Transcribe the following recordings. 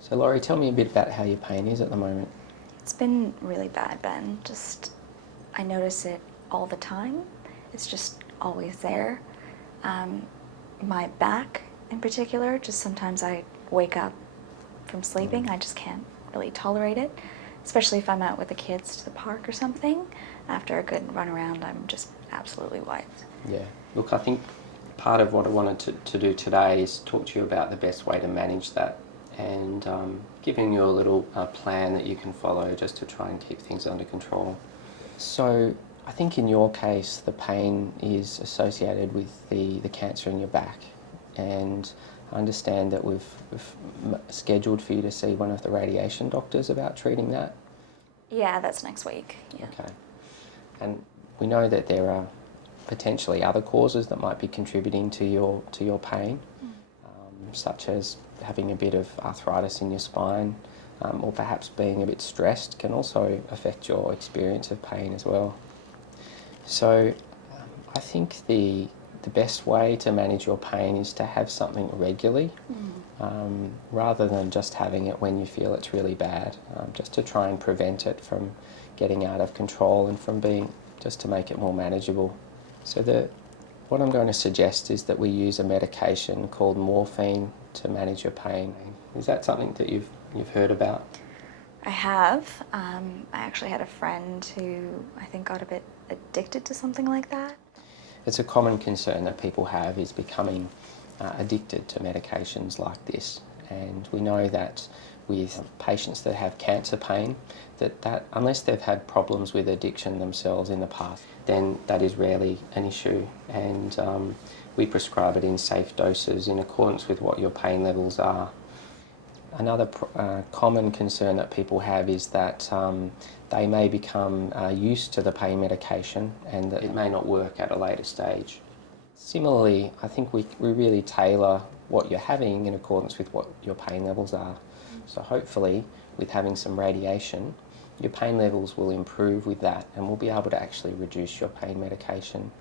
So Laurie, tell me a bit about how your pain is at the moment. It's been really bad, Ben. I notice it all the time. It's just always there. Um, my back, in particular, just sometimes I wake up from sleeping. I just can't really tolerate it, especially if I'm out with the kids to the park or something. After a good run around, I'm just absolutely wiped. Yeah. Look, I think part of what I wanted to do today is talk to you about the best way to manage that and giving you a little plan that you can follow just to try and keep things under control. So I think in your case, the pain is associated with the cancer in your back. And I understand that we've scheduled for you to see one of the radiation doctors about treating that. Yeah, that's next week. Yeah. Okay. And we know that there are potentially other causes that might be contributing to your pain, such as having a bit of arthritis in your spine, or perhaps being a bit stressed can also affect your experience of pain as well. So I think the best way to manage your pain is to have something regularly, rather than just having it when you feel it's really bad, just to try and prevent it from getting out of control and from being, just to make it more manageable. So what I'm going to suggest is that we use a medication called morphine to manage your pain. Is that something that you've heard about? I have. I actually had a friend who I think got a bit addicted to something like that. It's a common concern that people have, is becoming addicted to medications like this. And we know that with patients that have cancer pain, that unless they've had problems with addiction themselves in the past, then that is rarely an issue. And we prescribe it in safe doses in accordance with what your pain levels are. Another common concern that people have is that they may become used to the pain medication and that it may not work at a later stage. Similarly, I think we really tailor what you're having in accordance with what your pain levels are. So hopefully, with having some radiation, your pain levels will improve with that and we'll be able to actually reduce your pain medication.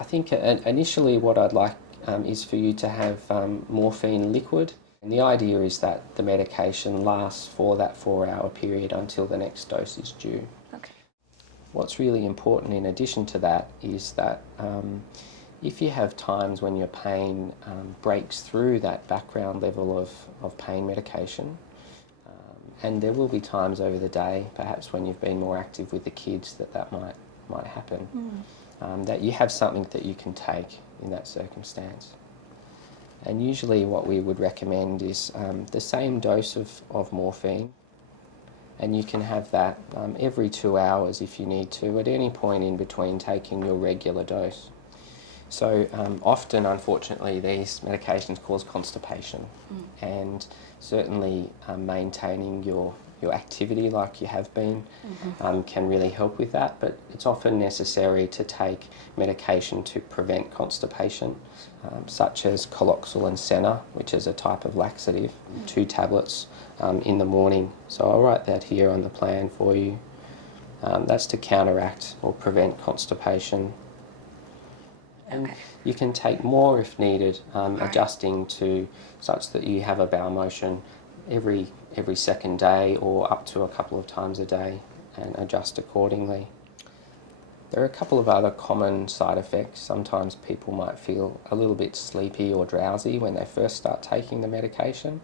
I think initially what I'd like is for you to have morphine liquid. And the idea is that the medication lasts for that 4-hour period until the next dose is due. Okay. What's really important in addition to that is that if you have times when your pain breaks through that background level of pain medication, and there will be times over the day, perhaps when you've been more active with the kids, that might happen, that you have something that you can take in that circumstance. And usually what we would recommend is the same dose of morphine, and you can have that every 2 hours if you need to, at any point in between taking your regular dose. So often, unfortunately, these medications cause constipation, and certainly maintaining your activity like you have been can really help with that, but it's often necessary to take medication to prevent constipation, such as Coloxil and Senna, which is a type of laxative, 2 tablets in the morning. So I'll write that here on the plan for you. That's to counteract or prevent constipation. And you can take more if needed, adjusting to such that you have a bowel motion every second day or up to a couple of times a day, and adjust accordingly. There are a couple of other common side effects. Sometimes people might feel a little bit sleepy or drowsy when they first start taking the medication,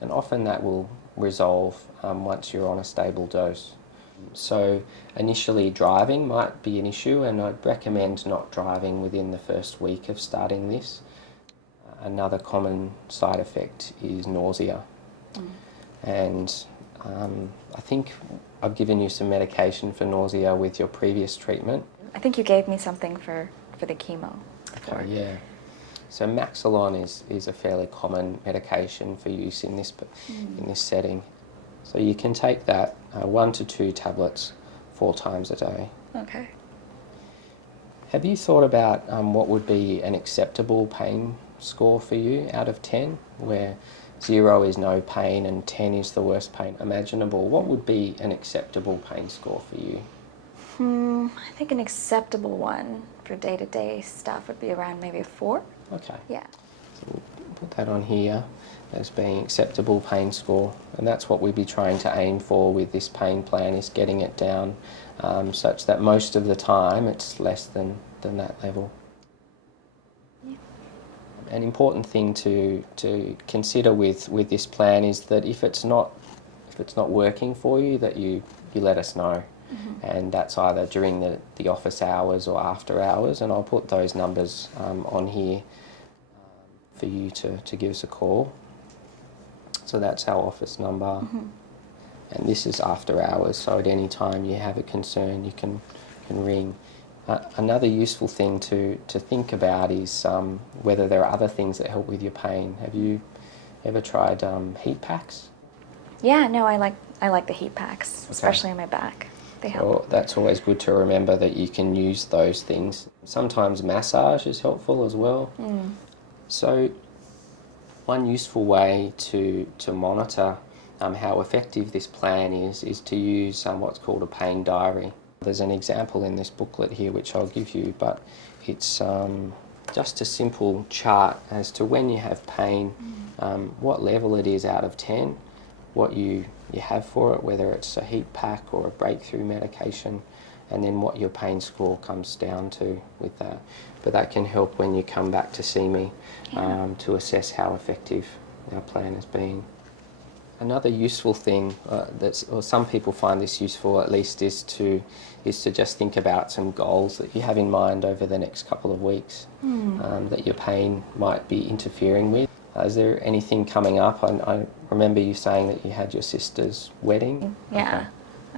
and often that will resolve once you're on a stable dose. So initially driving might be an issue, and I'd recommend not driving within the first week of starting this. Another common side effect is nausea. And I think I've given you some medication for nausea with your previous treatment. I think you gave me something for the chemo. Okay, yeah. So Maxilon is a fairly common medication for use in this setting. So you can take that 1 to 2 tablets 4 times a day. Okay. Have you thought about what would be an acceptable pain score for you out of 10, where 0 is no pain and 10 is the worst pain imaginable? What would be an acceptable pain score for you? I think an acceptable one for day-to-day stuff would be around maybe a 4. Okay. Yeah. So we'll put that on here as being acceptable pain score, and that's what we'd be trying to aim for with this pain plan, is getting it down such that most of the time it's less than that level. Yeah. An important thing to consider with this plan is that if it's not working for you, that you let us know. And that's either during the office hours or after hours, and I'll put those numbers on here for you to give us a call. So that's our office number, and this is after hours, so at any time you have a concern you can ring. Another useful thing to think about is whether there are other things that help with your pain. Have you ever tried heat packs? Yeah, no, I like the heat packs, especially on my back. They help. Well, that's always good to remember that you can use those things. Sometimes massage is helpful as well. So one useful way to monitor how effective this plan is to use what's called a pain diary. There's an example in this booklet here which I'll give you, but it's just a simple chart as to when you have pain, what level it is out of 10, what you have for it, whether it's a heat pack or a breakthrough medication, and then what your pain score comes down to with that. But that can help when you come back to see me to assess how effective our plan has been. Another useful thing or some people find this useful at least, is to just think about some goals that you have in mind over the next couple of weeks that your pain might be interfering with. Is there anything coming up? I remember you saying that you had your sister's wedding. Yeah, Okay.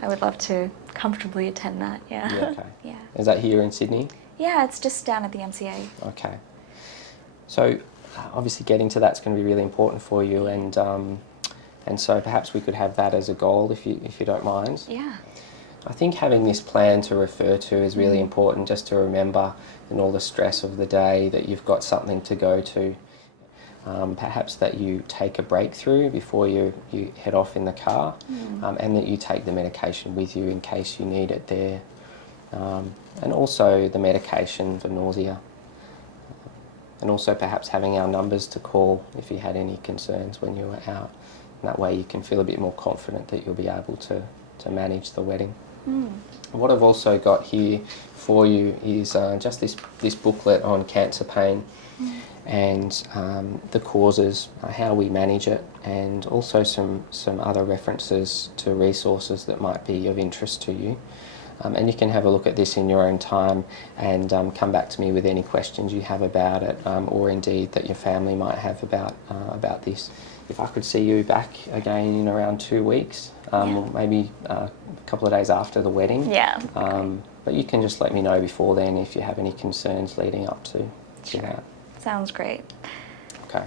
I would love to comfortably attend that. Yeah. Yeah, okay. Yeah. Is that here in Sydney? Yeah, it's just down at the MCA. Okay. So obviously getting to that's going to be really important for you, and so perhaps we could have that as a goal if you don't mind. Yeah. I think having this plan to refer to is really important, just to remember in all the stress of the day that you've got something to go to. Perhaps that you take a breakthrough before you head off in the car, and that you take the medication with you in case you need it there. And also the medication for nausea. And also perhaps having our numbers to call if you had any concerns when you were out. And that way you can feel a bit more confident that you'll be able to manage the wedding. What I've also got here for you is just this booklet on cancer pain and the causes, how we manage it, and also some other references to resources that might be of interest to you. And you can have a look at this in your own time and come back to me with any questions you have about it, or indeed that your family might have about this. If I could see you back again in around 2 weeks, maybe a couple of days after the wedding. Yeah. But you can just let me know before then if you have any concerns leading up to that. Sounds great. Okay.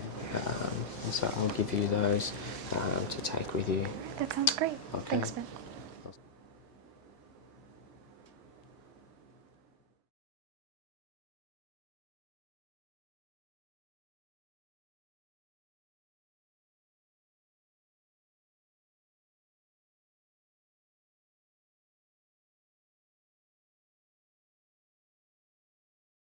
So I'll give you those to take with you. That sounds great. Okay. Thanks, Ben.